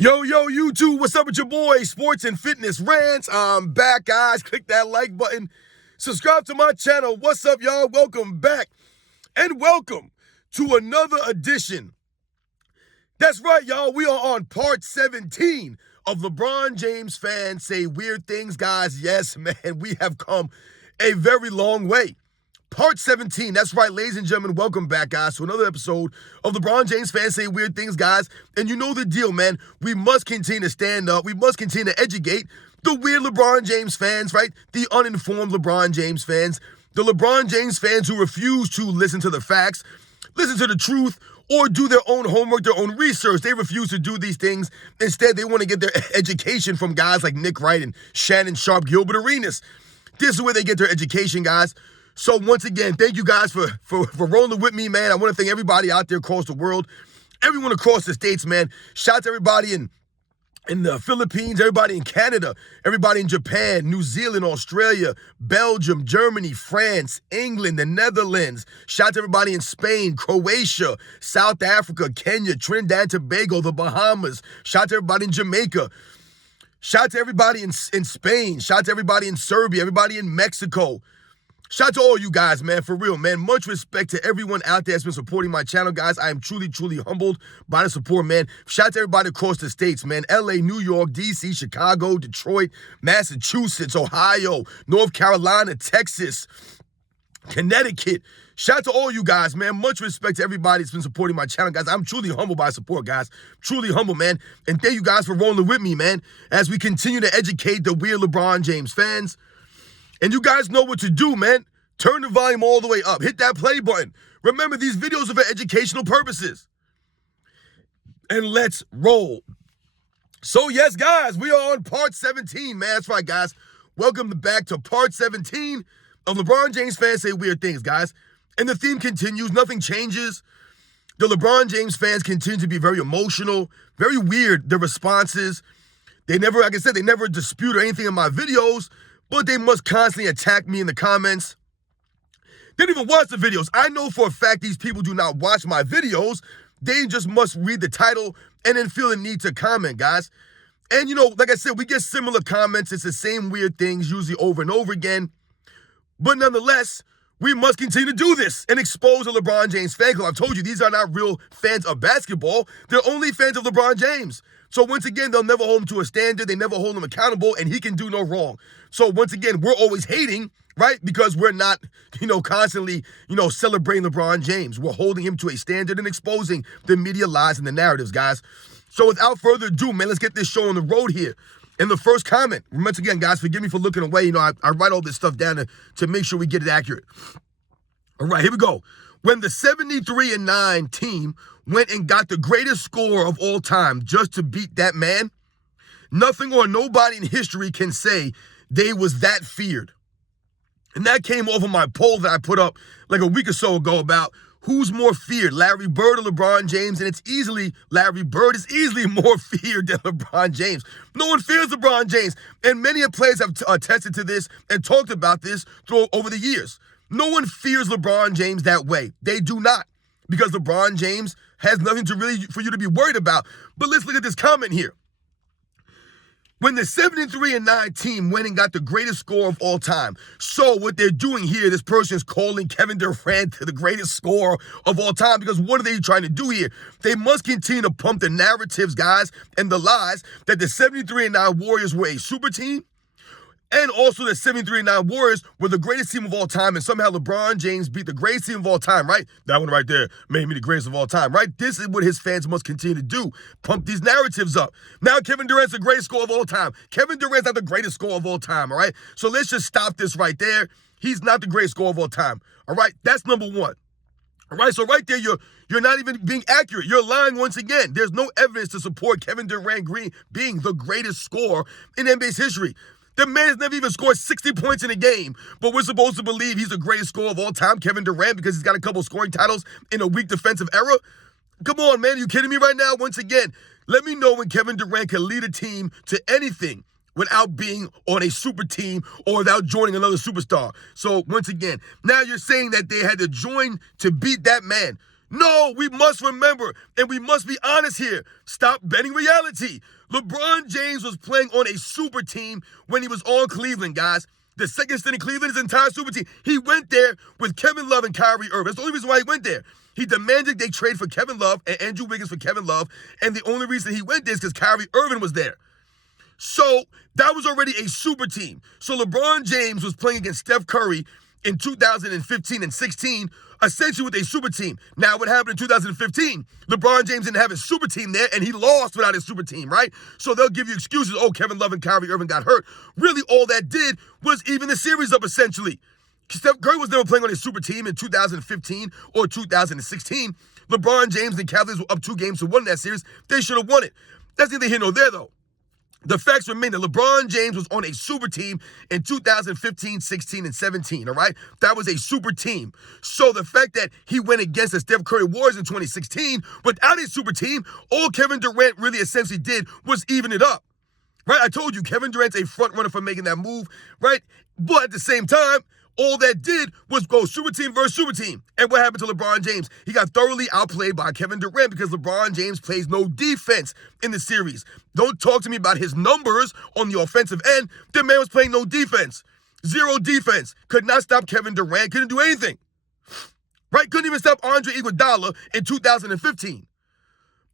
Yo, YouTube, what's up with your boy, Sports and Fitness Rants? I'm back, guys. Click that like button. Subscribe to my channel. What's up, y'all? Welcome back. And welcome to another edition. That's right, y'all. We are on part 17 of LeBron James fans say weird things, guys. Yes, man, we have come a very long way. Part 17, that's right, ladies and gentlemen, welcome back, guys, to another episode of LeBron James fans say weird things, guys. And you know the deal, man. We must continue to stand up. We must continue to educate the weird LeBron James fans, right? The uninformed LeBron James fans. The LeBron James fans who refuse to listen to the facts, listen to the truth, or do their own homework, their own research. They refuse to do these things. Instead, they want to get their education from guys like Nick Wright and Shannon Sharp, Gilbert Arenas. This is where they get their education, guys. So once again, thank you guys for rolling with me, man. I want to thank everybody out there across the world, everyone across the states, man. Shout out to everybody in the Philippines, everybody in Canada, everybody in Japan, New Zealand, Australia, Belgium, Germany, France, England, the Netherlands. Shout out to everybody in Spain, Croatia, South Africa, Kenya, Trinidad and Tobago, the Bahamas. Shout out to everybody in Jamaica. Shout out to everybody in Spain. Shout out to everybody in Serbia, everybody in Mexico. Shout out to all you guys, man, for real, man. Much respect to everyone out there that's been supporting my channel, guys. I am truly, truly humbled by the support, man. Shout out to everybody across the states, man. LA, New York, DC, Chicago, Detroit, Massachusetts, Ohio, North Carolina, Texas, Connecticut. Shout out to all you guys, man. Much respect to everybody that's been supporting my channel, guys. I'm truly humbled by support, guys. Truly humble, man. And thank you guys for rolling with me, man, as we continue to educate the weird LeBron James fans. And you guys know what to do, man. Turn the volume all the way up. Hit that play button. Remember, these videos are for educational purposes. And let's roll. So, yes, guys, we are on part 17, man. That's right, guys. Welcome back to part 17 of LeBron James fans say weird things, guys. And the theme continues. Nothing changes. The LeBron James fans continue to be very emotional, very weird, their responses. They never, like I said, they never dispute or anything in my videos, but they must constantly attack me in the comments. They don't even watch the videos. I know for a fact these people do not watch my videos. They just must read the title and then feel the need to comment, guys. And, you know, like I said, we get similar comments. It's the same weird things usually over and over again. But nonetheless, we must continue to do this and expose the LeBron James fan club. I've told you, these are not real fans of basketball. They're only fans of LeBron James. So once again, they'll never hold him to a standard. They never hold him accountable, and he can do no wrong. So once again, we're always hating, right? Because we're not, constantly, celebrating LeBron James. We're holding him to a standard and exposing the media lies and the narratives, guys. So without further ado, man, let's get this show on the road here. And the first comment, once again, guys, forgive me for looking away. I write all this stuff down to make sure we get it accurate. All right, here we go. When the 73-9 team went and got the greatest score of all time just to beat that man, nothing or nobody in history can say they was that feared. And that came off of my poll that I put up like a week or so ago about who's more feared, Larry Bird or LeBron James? And it's easily, Larry Bird is easily more feared than LeBron James. No one fears LeBron James. And many players have attested to this and talked about this over the years. No one fears LeBron James that way. They do not, because LeBron James has nothing for you to be worried about. But let's look at this comment here. When the 73-9 team went and got the greatest score of all time. So what they're doing here, this person is calling Kevin Durant the greatest scorer of all time, because what are they trying to do here? They must continue to pump the narratives, guys, and the lies that the 73-9 Warriors were a super team. And also the 73-9 Warriors were the greatest team of all time, and somehow LeBron James beat the greatest team of all time, right? That one right there made me the greatest of all time, right? This is what his fans must continue to do, pump these narratives up. Now Kevin Durant's the greatest scorer of all time. Kevin Durant's not the greatest scorer of all time, all right? So let's just stop this right there. He's not the greatest scorer of all time, all right? That's number one. All right, so right there, you're not even being accurate. You're lying once again. There's no evidence to support Kevin Durant being the greatest scorer in NBA's history. The man has never even scored 60 points in a game, but we're supposed to believe he's the greatest scorer of all time, Kevin Durant, because he's got a couple scoring titles in a weak defensive era? Come on, man. Are you kidding me right now? Once again, let me know when Kevin Durant can lead a team to anything without being on a super team or without joining another superstar. So once again, now you're saying that they had to join to beat that man. No, we must remember, and we must be honest here. Stop bending reality. LeBron James was playing on a super team when he was on Cleveland, guys. The second stint in Cleveland, his entire super team. He went there with Kevin Love and Kyrie Irving. That's the only reason why he went there. He demanded they trade for Kevin Love and Andrew Wiggins for Kevin Love, and the only reason he went there is because Kyrie Irving was there. So that was already a super team. So LeBron James was playing against Steph Curry in 2015 and 16, essentially with a super team. Now, what happened in 2015? LeBron James didn't have his super team there, and he lost without his super team, right? So they'll give you excuses. Oh, Kevin Love and Kyrie Irving got hurt. Really, all that did was even the series up, essentially. Steph Curry was never playing on his super team in 2015 or 2016. LeBron James and Cavaliers were up 2-1 in that series. They should have won it. That's neither here nor there, though. The facts remain that LeBron James was on a super team in 2015, 16, and 17, all right? That was a super team. So the fact that he went against the Steph Curry Warriors in 2016 without a super team, all Kevin Durant really essentially did was even it up, right? I told you, Kevin Durant's a front runner for making that move, right? But at the same time, all that did was go super team versus super team. And what happened to LeBron James? He got thoroughly outplayed by Kevin Durant because LeBron James plays no defense in the series. Don't talk to me about his numbers on the offensive end. The man was playing no defense. Zero defense. Could not stop Kevin Durant. Couldn't do anything. Right? Couldn't even stop Andre Iguodala in 2015.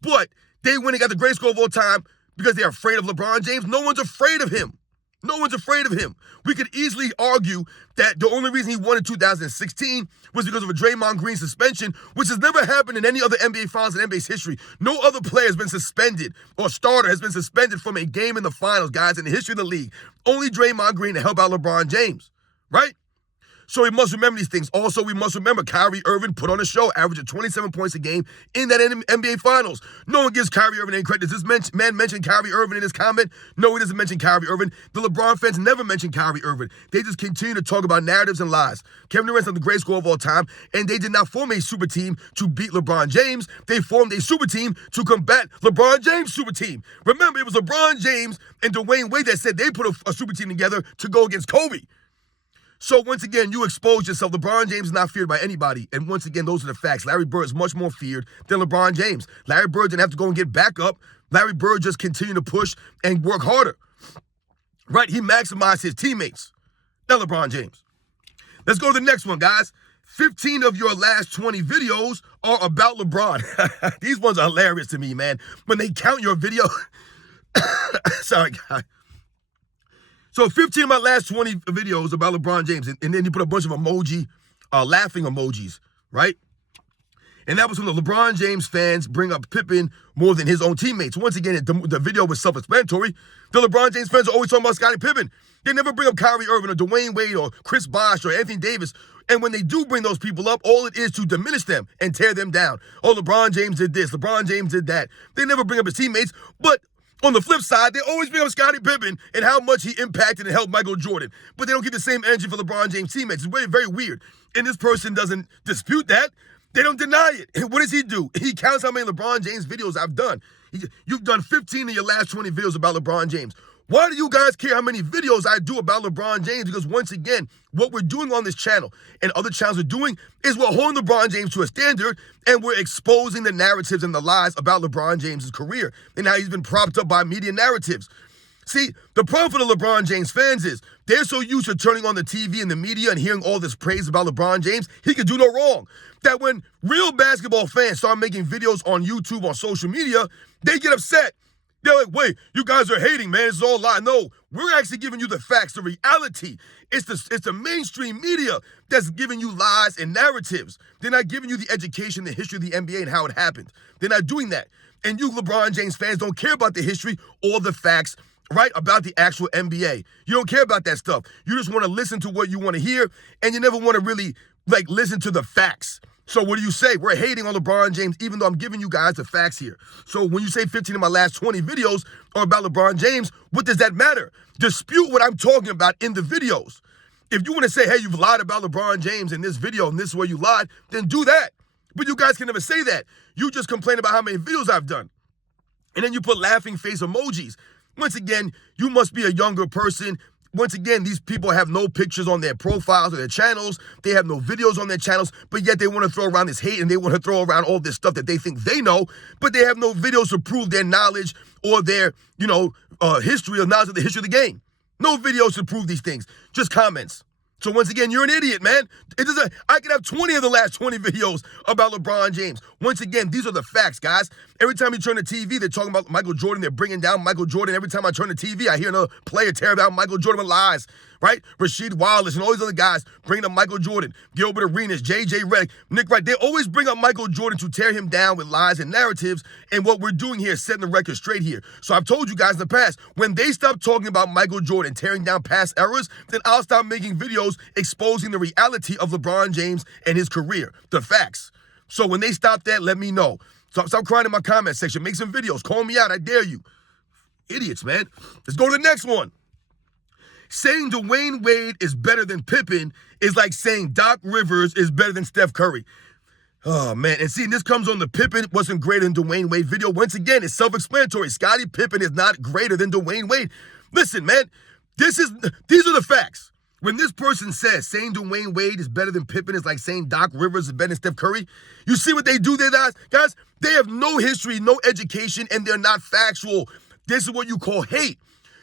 But they went and got the greatest score of all time because they're afraid of LeBron James. No one's afraid of him. No one's afraid of him. We could easily argue that the only reason he won in 2016 was because of a Draymond Green suspension, which has never happened in any other NBA finals in NBA's history. No other player has been suspended or starter has been suspended from a game in the finals, guys, in the history of the league. Only Draymond Green to help out LeBron James, right? So we must remember these things. Also, we must remember Kyrie Irving put on a show, averaging 27 points a game in that NBA Finals. No one gives Kyrie Irving any credit. Does this man mention Kyrie Irving in his comment? No, he doesn't mention Kyrie Irving. The LeBron fans never mention Kyrie Irving. They just continue to talk about narratives and lies. Kevin Durant's the greatest scorer of all time, and they did not form a super team to beat LeBron James. They formed a super team to combat LeBron James' super team. Remember, it was LeBron James and Dwayne Wade that said they put a super team together to go against Kobe. So once again, you expose yourself. LeBron James is not feared by anybody. And once again, those are the facts. Larry Bird is much more feared than LeBron James. Larry Bird didn't have to go and get back up. Larry Bird just continued to push and work harder. Right? He maximized his teammates. Not LeBron James. Let's go to the next one, guys. 15 of your last 20 videos are about LeBron. These ones are hilarious to me, man. When they count your video. Sorry, guys. So 15 of my last 20 videos about LeBron James, and then you put a bunch of laughing emojis, right? And that was when the LeBron James fans bring up Pippen more than his own teammates. Once again, the video was self-explanatory. The LeBron James fans are always talking about Scottie Pippen. They never bring up Kyrie Irving or Dwayne Wade or Chris Bosh or Anthony Davis. And when they do bring those people up, all it is to diminish them and tear them down. Oh, LeBron James did this. LeBron James did that. They never bring up his teammates, but on the flip side, they always bring up Scottie Pippen and how much he impacted and helped Michael Jordan. But they don't give the same energy for LeBron James teammates. It's very, very weird. And this person doesn't dispute that. They don't deny it. And what does he do? He counts how many LeBron James videos I've done. You've done 15 of your last 20 videos about LeBron James. Why do you guys care how many videos I do about LeBron James? Because once again, what we're doing on this channel and other channels are doing is we're holding LeBron James to a standard and we're exposing the narratives and the lies about LeBron James' career and how he's been propped up by media narratives. See, the problem for the LeBron James fans is they're so used to turning on the TV and the media and hearing all this praise about LeBron James, he could do no wrong. That when real basketball fans start making videos on YouTube, on social media, they get upset. They're like, wait, you guys are hating, man. It's all a lie. No, we're actually giving you the facts, the reality. It's the mainstream media that's giving you lies and narratives. They're not giving you the education, the history of the NBA and how it happened. They're not doing that. And you LeBron James fans don't care about the history or the facts, right, about the actual NBA. You don't care about that stuff. You just want to listen to what you want to hear, and you never want to really, listen to the facts. So what do you say? We're hating on LeBron James, even though I'm giving you guys the facts here. So when you say 15 of my last 20 videos are about LeBron James, what does that matter? Dispute what I'm talking about in the videos. If you want to say, hey, you've lied about LeBron James in this video and this is where you lied, then do that. But you guys can never say that. You just complain about how many videos I've done. And then you put laughing face emojis. Once again, you must be a younger person once again, these people have no pictures on their profiles or their channels. They have no videos on their channels, but yet they want to throw around this hate and they want to throw around all this stuff that they think they know, but they have no videos to prove their knowledge or their, history or knowledge of the history of the game. No videos to prove these things, just comments. So once again, you're an idiot, man. I could have 20 of the last 20 videos about LeBron James. Once again, these are the facts, guys. Every time you turn the TV, they're talking about Michael Jordan. They're bringing down Michael Jordan. Every time I turn the TV, I hear another player tear down Michael Jordan with lies, right? Rasheed Wallace and all these other guys bringing up Michael Jordan, Gilbert Arenas, J.J. Redick, Nick Wright. They always bring up Michael Jordan to tear him down with lies and narratives. And what we're doing here is setting the record straight here. So I've told you guys in the past, when they stop talking about Michael Jordan tearing down past errors, then I'll stop making videos exposing the reality of LeBron James and his career, the facts. So when they stop that, let me know. Stop crying in my comment section. Make some videos. Call me out. I dare you. Idiots, man. Let's go to the next one. Saying Dwayne Wade is better than Pippen is like saying Doc Rivers is better than Steph Curry. Oh, man. And see, this comes on the Pippen wasn't greater than Dwayne Wade video. Once again, it's self-explanatory. Scottie Pippen is not greater than Dwayne Wade. Listen, man, these are the facts. When this person says saying Dwayne Wade is better than Pippen is like saying Doc Rivers is better than Steph Curry, you see what they do there, guys? Guys, they have no history, no education, and they're not factual. This is what you call hate.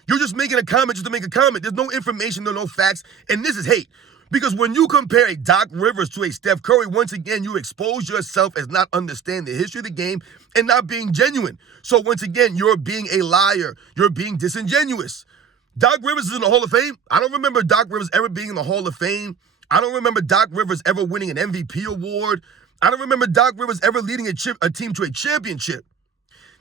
You're just making a comment just to make a comment. There's no information, there's no facts, and this is hate. Because when you compare a Doc Rivers to a Steph Curry, once again, you expose yourself as not understanding the history of the game and not being genuine. So once again, you're being a liar. You're being disingenuous. Doc Rivers is in the Hall of Fame. I don't remember Doc Rivers ever being in the Hall of Fame. I don't remember Doc Rivers ever winning an MVP award. I don't remember Doc Rivers ever leading a team to a championship.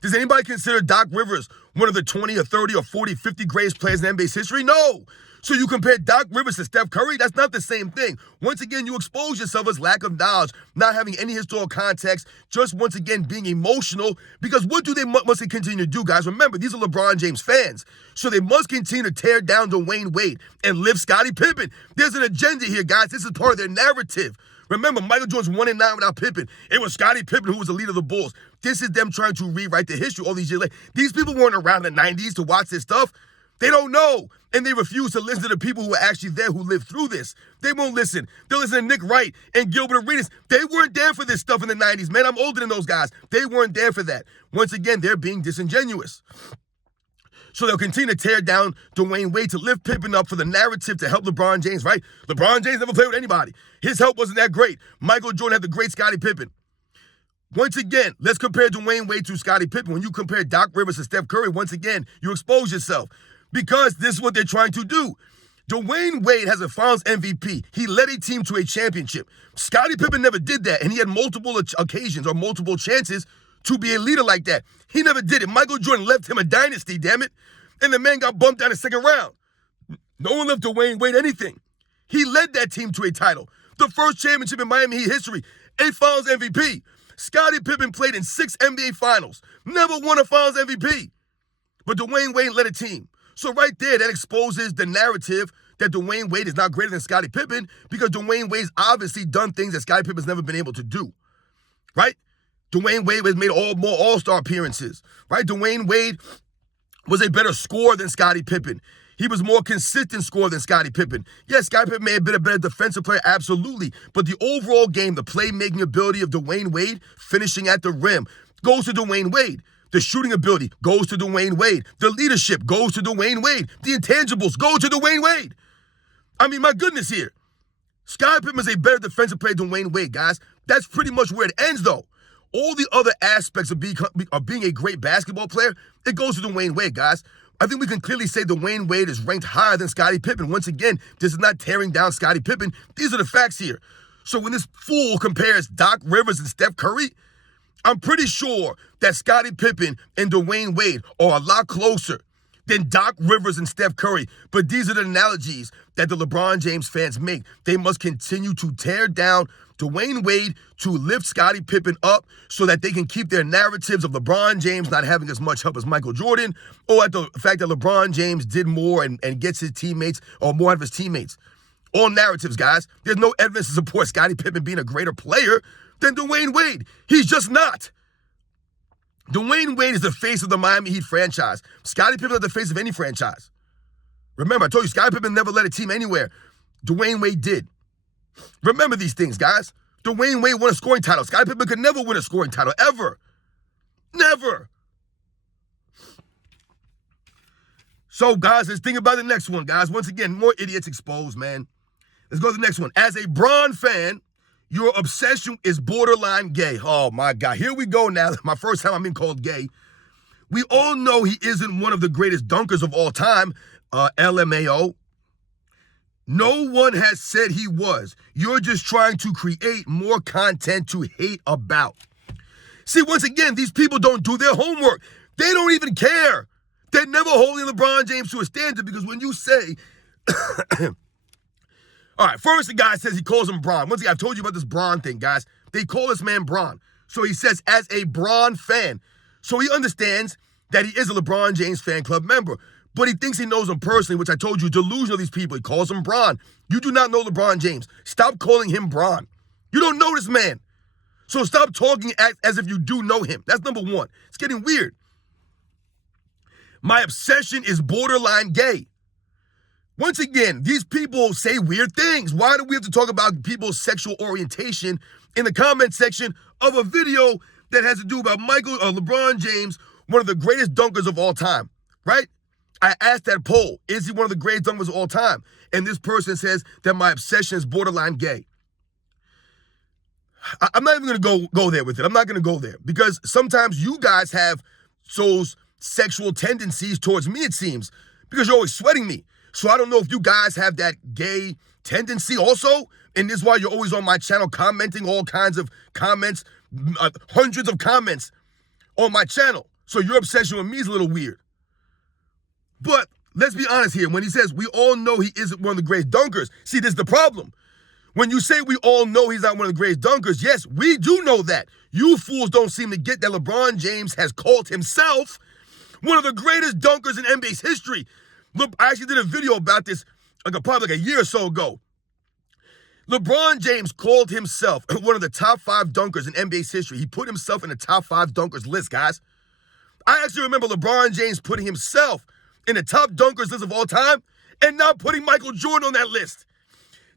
Does anybody consider Doc Rivers one of the 20 or 30 or 40, 50 greatest players in NBA's history? No. So you compare Doc Rivers to Steph Curry? That's not the same thing. Once again, you expose yourself as lack of knowledge, not having any historical context, just once again being emotional. Because what do they must they continue to do, guys? Remember, these are LeBron James fans. So they must continue to tear down Dwayne Wade and lift Scottie Pippen. There's an agenda here, guys. This is part of their narrative. Remember, Michael Jordan's 1-9 without Pippen. It was Scottie Pippen who was the leader of the Bulls. This is them trying to rewrite the history all these years later. These people weren't around in the 90s to watch this stuff. They don't know. And they refuse to listen to the people who are actually there who lived through this. They won't listen. They'll listen to Nick Wright and Gilbert Arenas. They weren't there for this stuff in the 90s. Man, I'm older than those guys. They weren't there for that. Once again, they're being disingenuous. So they'll continue to tear down Dwayne Wade to lift Pippen up for the narrative to help LeBron James, right? LeBron James never played with anybody. His help wasn't that great. Michael Jordan had the great Scottie Pippen. Once again, let's compare Dwayne Wade to Scottie Pippen. When you compare Doc Rivers to Steph Curry, once again, you expose yourself. Because this is what they're trying to do. Dwayne Wade has a Finals MVP. He led a team to a championship. Scottie Pippen never did that, and he had multiple occasions or multiple chances to be a leader like that. He never did it. Michael Jordan left him a dynasty, damn it. And the man got bumped down the second round. No one left Dwayne Wade anything. He led that team to a title. The first championship in Miami Heat history. A Finals MVP. Scottie Pippen played in 6 NBA Finals. Never won a Finals MVP. But Dwayne Wade led a team. So right there, that exposes the narrative that Dwayne Wade is not greater than Scottie Pippen because Dwayne Wade's obviously done things that Scottie Pippen's never been able to do, right? Dwayne Wade has made more All-Star appearances, right? Dwayne Wade was a better scorer than Scottie Pippen. He was more consistent scorer than Scottie Pippen. Yes, Scottie Pippen may have been a better defensive player, absolutely. But the overall game, the playmaking ability of Dwayne Wade, finishing at the rim, goes to Dwayne Wade. The shooting ability goes to Dwayne Wade. The leadership goes to Dwayne Wade. The intangibles go to Dwayne Wade. I mean, my goodness here. Scottie Pippen is a better defensive player than Dwayne Wade, guys. That's pretty much where it ends, though. All the other aspects of being a great basketball player, it goes to Dwayne Wade, guys. I think we can clearly say Dwayne Wade is ranked higher than Scottie Pippen. Once again, this is not tearing down Scottie Pippen. These are the facts here. So when this fool compares Doc Rivers and Steph Curry, I'm pretty sure that Scottie Pippen and Dwayne Wade are a lot closer than Doc Rivers and Steph Curry. But these are the analogies that the LeBron James fans make. They must continue to tear down Dwayne Wade to lift Scottie Pippen up so that they can keep their narratives of LeBron James not having as much help as Michael Jordan, or at the fact that LeBron James did more and gets his teammates or more out of his teammates. All narratives, guys. There's no evidence to support Scottie Pippen being a greater player than Dwayne Wade. He's just not. Dwayne Wade is the face of the Miami Heat franchise. Scottie Pippen is the face of any franchise. Remember, I told you, Scottie Pippen never led a team anywhere. Dwayne Wade did. Remember these things, guys. Dwayne Wade won a scoring title. Scottie Pippen could never win a scoring title, ever. Never. So, guys, let's think about the next one, guys. Once again, more idiots exposed, man. Let's go to the next one. As a Bron fan, your obsession is borderline gay. Oh, my God. Here we go now. My first time I'm being called gay. We all know he isn't one of the greatest dunkers of all time, LMAO. No one has said he was. You're just trying to create more content to hate about. See, once again, these people don't do their homework. They don't even care. They're never holding LeBron James to a standard, because when you say, all right, first the guy says he calls him Bron. Once again, I've told you about this Bron thing, guys. They call this man Bron. So he says, as a Bron fan. So he understands that he is a LeBron James fan club member. But he thinks he knows him personally, which I told you, delusional these people. He calls him Bron. You do not know LeBron James. Stop calling him Bron. You don't know this man. So stop talking as if you do know him. That's number one. It's getting weird. My obsession is borderline gay. Once again, these people say weird things. Why do we have to talk about people's sexual orientation in the comment section of a video that has to do about LeBron James, one of the greatest dunkers of all time, right? I asked that poll, is he one of the greatest dunkers of all time? And this person says that my obsession is borderline gay. I'm not even going to go there with it. I'm not going to go there, because sometimes you guys have those sexual tendencies towards me, it seems, because you're always sweating me. So I don't know if you guys have that gay tendency also, and this is why you're always on my channel commenting all kinds of comments, hundreds of comments on my channel. So your obsession with me is a little weird. But let's be honest here. When he says we all know he isn't one of the greatest dunkers, see, this is the problem. When you say we all know he's not one of the greatest dunkers, yes, we do know that. You fools don't seem to get that LeBron James has called himself one of the greatest dunkers in NBA's history. Look, I actually did a video about this probably a year or so ago. LeBron James called himself one of the top 5 dunkers in NBA's history. He put himself in the top 5 dunkers list, guys. I actually remember LeBron James putting himself in the top dunkers list of all time and not putting Michael Jordan on that list.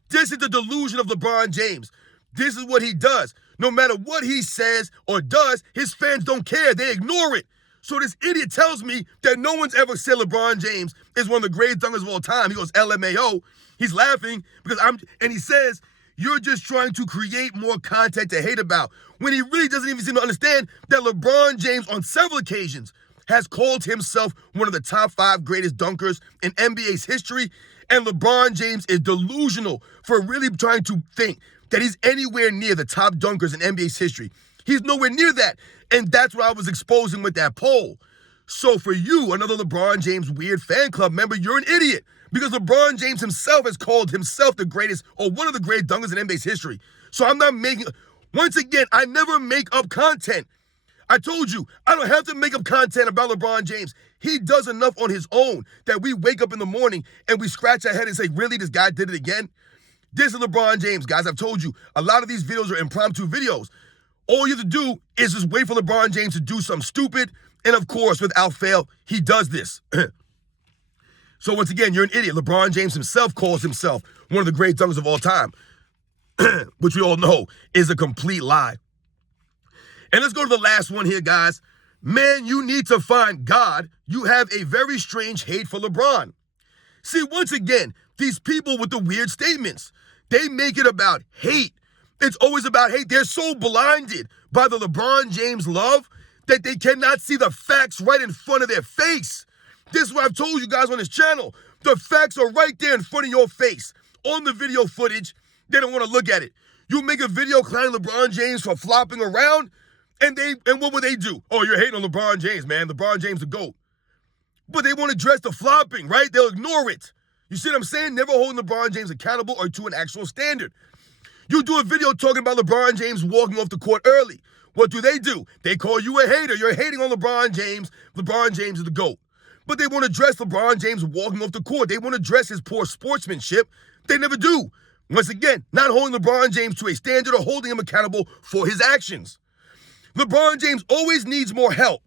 This is the delusion of LeBron James. This is what he does. No matter what he says or does, his fans don't care. They ignore it. So this idiot tells me that no one's ever said LeBron James is one of the greatest dunkers of all time. He goes, LMAO. He's laughing because and he says, you're just trying to create more content to hate about, when he really doesn't even seem to understand that LeBron James on several occasions has called himself one of the top 5 greatest dunkers in NBA's history. And LeBron James is delusional for really trying to think that he's anywhere near the top dunkers in NBA's history. He's nowhere near that. And that's what I was exposing with that poll. So for you, another LeBron James weird fan club member, you're an idiot. Because LeBron James himself has called himself the greatest, or one of the great dunkers in NBA's history. So I'm not making, once again, I never make up content. I told you, I don't have to make up content about LeBron James. He does enough on his own that we wake up in the morning and we scratch our head and say, really, this guy did it again? This is LeBron James, guys. I've told you, a lot of these videos are impromptu videos. All you have to do is just wait for LeBron James to do something stupid. And of course, without fail, he does this. So once again, you're an idiot. LeBron James himself calls himself one of the great dunkers of all time, which we all know is a complete lie. And let's go to the last one here, guys. Man, you need to find God. You have a very strange hate for LeBron. See, once again, these people with the weird statements, they make it about hate. It's always about hate. They're so blinded by the LeBron James love that they cannot see the facts right in front of their face. This is what I've told you guys on this channel. The facts are right there in front of your face on the video footage. They don't want to look at it. You make a video clowning LeBron James for flopping around, and what would they do? Oh, you're hating on LeBron James, man. LeBron James the GOAT. But they want to address the flopping, right? They'll ignore it. You see what I'm saying? Never holding LeBron James accountable or to an actual standard. You do a video talking about LeBron James walking off the court early. What do? They call you a hater. You're hating on LeBron James. LeBron James is the GOAT. But they won't address LeBron James walking off the court. They won't address his poor sportsmanship. They never do. Once again, not holding LeBron James to a standard or holding him accountable for his actions. LeBron James always needs more help.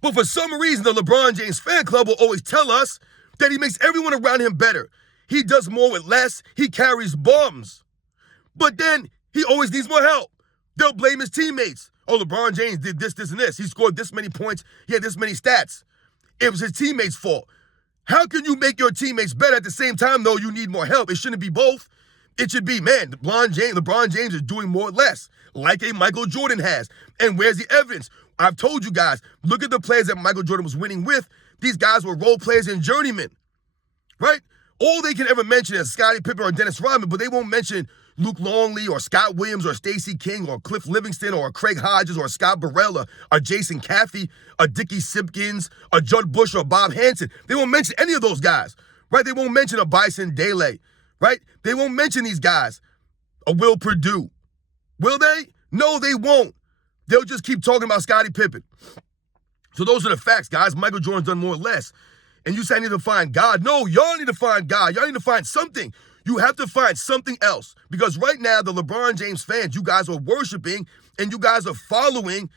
But for some reason, the LeBron James fan club will always tell us that he makes everyone around him better. He does more with less. He carries bums. But then he always needs more help. They'll blame his teammates. Oh, LeBron James did this, this, and this. He scored this many points. He had this many stats. It was his teammates' fault. How can you make your teammates better at the same time, though, you need more help? It shouldn't be both. It should be, man, LeBron James is doing more or less, like a Michael Jordan has. And where's the evidence? I've told you guys, look at the players that Michael Jordan was winning with. These guys were role players and journeymen, right? All they can ever mention is Scottie Pippen or Dennis Rodman, but they won't mention Luke Longley or Scott Williams or Stacey King or Cliff Livingston or Craig Hodges or Scott Barella or Jason Caffey or Dickie Simpkins or Judd Bush or Bob Hansen. They won't mention any of those guys, right? They won't mention a Bison Dele, right? They won't mention these guys. A Will Perdue. Will they? No, they won't. They'll just keep talking about Scottie Pippen. So those are the facts, guys. Michael Jordan's done more or less. And you say I need to find God. No, y'all need to find God. Y'all need to find something. You have to find something else. Because right now, the LeBron James fans, you guys are worshiping and you guys are following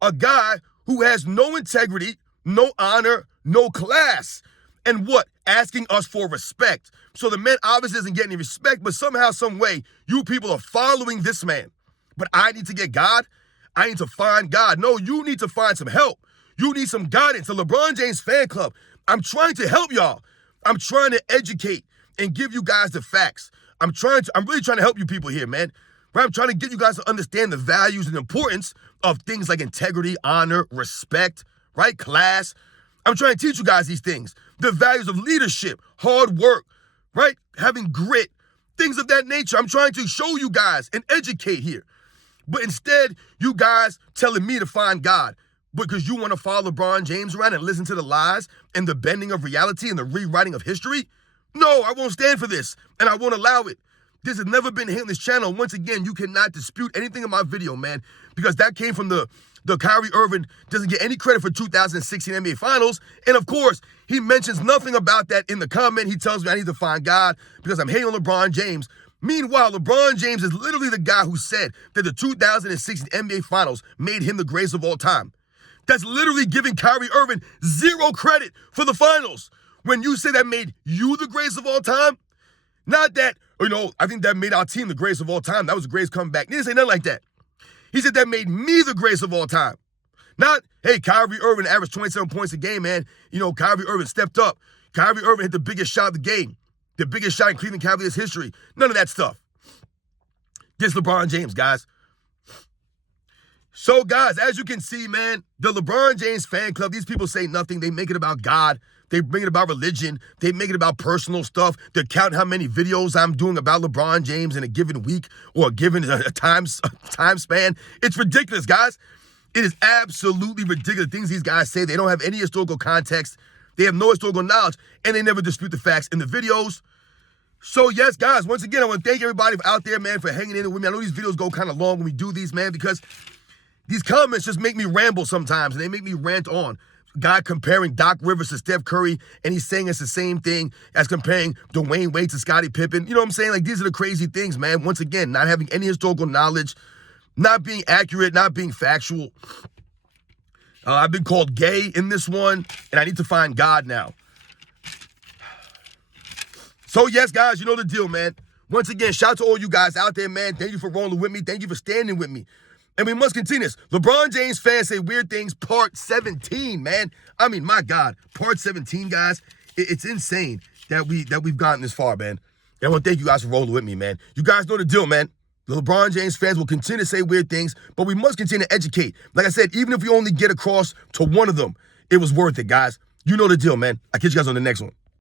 a guy who has no integrity, no honor, no class. And what? Asking us for respect. So the man obviously isn't getting any respect, but somehow, some way, you people are following this man. But I need to get God. I need to find God. No, you need to find some help. You need some guidance. The LeBron James fan club, I'm trying to help y'all. I'm trying to educate and give you guys the facts. I'm really trying to help you people here, man. Right? I'm trying to get you guys to understand the values and importance of things like integrity, honor, respect, right? Class. I'm trying to teach you guys these things. The values of leadership, hard work, right? Having grit, things of that nature. I'm trying to show you guys and educate here. But instead, you guys telling me to find God because you want to follow LeBron James around and listen to the lies and the bending of reality and the rewriting of history? No, I won't stand for this, and I won't allow it. This has never been here on this channel. Once again, you cannot dispute anything in my video, man, because that came from the Kyrie Irving doesn't get any credit for 2016 NBA Finals. And of course, he mentions nothing about that in the comment. He tells me I need to find God because I'm hating on LeBron James. Meanwhile, LeBron James is literally the guy who said that the 2016 NBA Finals made him the greatest of all time. That's literally giving Kyrie Irving zero credit for the finals. When you say that made you the greatest of all time, not that, I think that made our team the greatest of all time. That was the greatest comeback. He didn't say nothing like that. He said that made me the greatest of all time. Not, hey, Kyrie Irving averaged 27 points a game, man. Kyrie Irving stepped up. Kyrie Irving hit the biggest shot of the game. The biggest shot in Cleveland Cavaliers history. None of that stuff. This LeBron James, guys. So, guys, as you can see, man, the LeBron James fan club, these people say nothing. They make it about God. They make it about religion. They make it about personal stuff. They count how many videos I'm doing about LeBron James in a given week or a given time span. It's ridiculous, guys. It is absolutely ridiculous. Things these guys say, they don't have any historical context. They have no historical knowledge, and they never dispute the facts in the videos. So, yes, guys, once again, I want to thank everybody out there, man, for hanging in with me. I know these videos go kind of long when we do these, man, because these comments just make me ramble sometimes, and they make me rant on. Guy comparing Doc Rivers to Steph Curry, and he's saying it's the same thing as comparing Dwayne Wade to Scottie Pippen. You know what I'm saying? Like, these are the crazy things, man. Once again, not having any historical knowledge, not being accurate, not being factual. I've been called gay in this one, and I need to find God now. So, yes, guys, you know the deal, man. Once again, shout out to all you guys out there, man. Thank you for rolling with me. Thank you for standing with me. And we must continue this. LeBron James fans say weird things, part 17, man. I mean, my God, part 17, guys. It's insane that we've gotten this far, man. And I want to thank you guys for rolling with me, man. You guys know the deal, man. The LeBron James fans will continue to say weird things, but we must continue to educate. Like I said, even if we only get across to one of them, it was worth it, guys. You know the deal, man. I'll catch you guys on the next one.